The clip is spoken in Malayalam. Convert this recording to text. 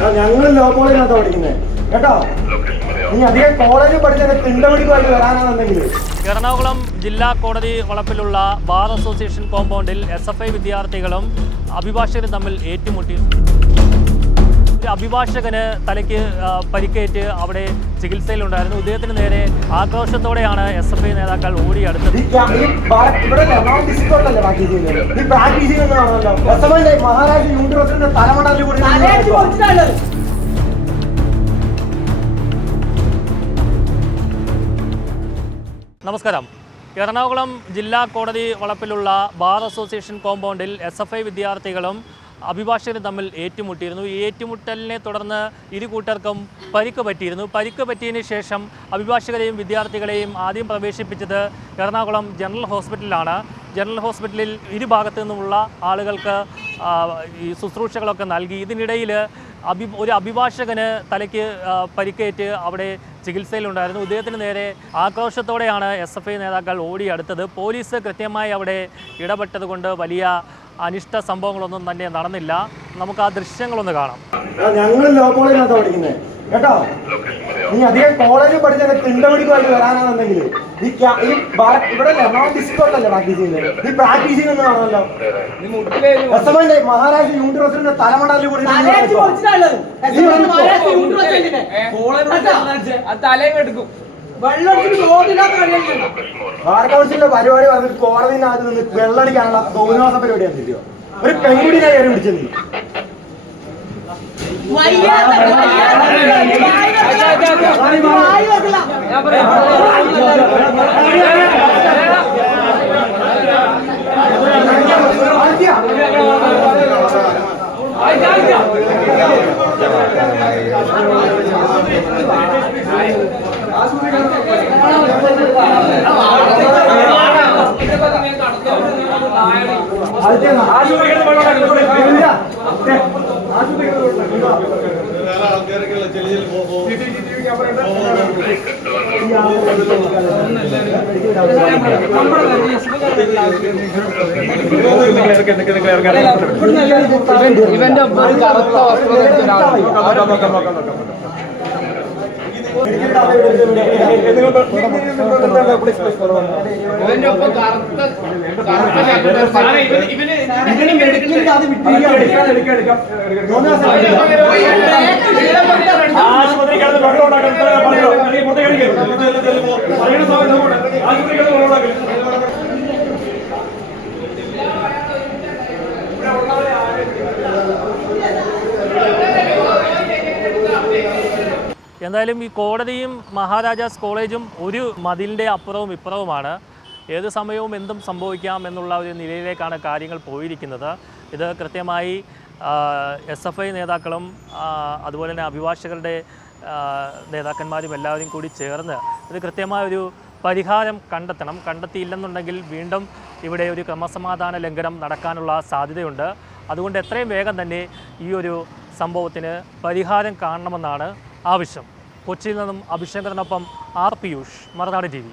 ഞങ്ങൾ ലോ കോളേജിനകത്ത് പഠിക്കുന്നത് കേട്ടോ. നീ അധികം കോളേജിൽ പഠിച്ചത് തിണ്ടപിടിക്കുമായിട്ട് വരാനാണെന്നുണ്ടെങ്കിൽ എറണാകുളം ജില്ലാ കോടതി വളപ്പിലുള്ള ബാർ അസോസിയേഷൻ കോമ്പൗണ്ടിൽ SFI വിദ്യാർത്ഥികളും അഭിഭാഷകരും തമ്മിൽ ഏറ്റുമുട്ടി. ഒരു അഭിഭാഷകന് തലയ്ക്ക് പരിക്കേറ്റ് അവിടെ ചികിത്സയിലുണ്ടായിരുന്നു. ഇദ്ദേഹത്തിന് നേരെ ആക്രോശത്തോടെയാണ് SFI നേതാക്കൾ ഓടിയെടുത്തത്. നമസ്കാരം. എറണാകുളം ജില്ലാ കോടതി വളപ്പിലുള്ള ബാർ അസോസിയേഷൻ കോമ്പൗണ്ടിൽ SFI വിദ്യാർത്ഥികളും അഭിഭാഷകരും തമ്മിൽ ഏറ്റുമുട്ടിയിരുന്നു. ഈ ഏറ്റുമുട്ടലിനെ തുടർന്ന് ഇരു കൂട്ടർക്കും പരിക്ക് പറ്റിയിരുന്നു. പരിക്ക് പറ്റിയതിന് ശേഷം അഭിഭാഷകരെയും വിദ്യാർത്ഥികളെയും ആദ്യം പ്രവേശിപ്പിച്ചത് എറണാകുളം ജനറൽ ഹോസ്പിറ്റലിലാണ്. ജനറൽ ഹോസ്പിറ്റലിൽ ഇരുഭാഗത്തു നിന്നുമുള്ള ആളുകൾക്ക് ഈ ശുശ്രൂഷകളൊക്കെ നൽകി. ഇതിനിടയിൽ ഒരു അഭിഭാഷകന് തലയ്ക്ക് പരിക്കേറ്റ് അവിടെ ചികിത്സയിലുണ്ടായിരുന്നു. ഇദ്ദേഹത്തിന് നേരെ ആക്രോശത്തോടെയാണ് SFI നേതാക്കൾ ഓടിയെടുത്തത്. പോലീസ് കൃത്യമായി അവിടെ ഇടപെട്ടത് കൊണ്ട് വലിയ അനിഷ്ട സംഭവങ്ങളൊന്നും തന്നെ നടന്നില്ല. നമുക്ക് ആ ദൃശ്യങ്ങളൊന്ന് കാണാം. ഞങ്ങൾ ലോ കോളേജിനകത്ത് പഠിക്കുന്നത് കേട്ടോ. നീ അധികം കോളേജിൽ പഠിച്ചത് തിണ്ടപിടിക്കുമായിട്ട് വരാനാണെന്നുണ്ടെങ്കിൽ ഇവിടെ എറണാകുളം ഡിസ്ട്രിക്റ്റിലല്ലേ പ്രാക്ടീസ് ചെയ്യുന്നത്. നീ പ്രാക്ടീസ് ചെയ്യുന്നതാണല്ലോ. മഹാരാഷ്ട്ര യൂണിവേഴ്സിറ്റിയുടെ തലമണലിൽ കൂടി ബാർ കൗൺസിലിന്റെ പരിപാടി പറഞ്ഞിട്ട് കോടതിനകത്ത് നിന്ന് വെള്ളടിക്കാനുള്ള തോന്നിവാസ പരിപാടിയാണ് തരുമോ? ഒരു പെൺകുടിനെ കയറി പിടിച്ചത് നീ. ഇവന്റെ ഒപ്പം കറുത്ത വസ്ത്രം എന്തായാലും ഈ കോടതിയും മഹാരാജാസ് കോളേജും ഒരു മതിലിൻ്റെ അപ്പുറവും ഇപ്പുറവുമാണ്. ഏത് സമയവും എന്തും സംഭവിക്കാം എന്നുള്ള ഒരു നിലയിലേക്കാണ് കാര്യങ്ങൾ പോയിരിക്കുന്നത്. ഇത് കൃത്യമായി SFI നേതാക്കളും അതുപോലെ തന്നെ അഭിഭാഷകരുടെ നേതാക്കന്മാരും എല്ലാവരും കൂടി ചേർന്ന് ഇത് കൃത്യമായൊരു പരിഹാരം കണ്ടെത്തണം. കണ്ടെത്തിയില്ലെന്നുണ്ടെങ്കിൽ വീണ്ടും ഇവിടെ ഒരു ക്രമസമാധാന ലംഘനം നടക്കാനുള്ള സാധ്യതയുണ്ട്. അതുകൊണ്ട് എത്രയും വേഗം തന്നെ ഈ ഒരു സംഭവത്തിന് പരിഹാരം കാണണമെന്നാണ് ആവശ്യം. കൊച്ചിയിൽ നിന്നും അഭിഷേകറിനൊപ്പം R. പിയൂഷ്, മറുനാട് TV.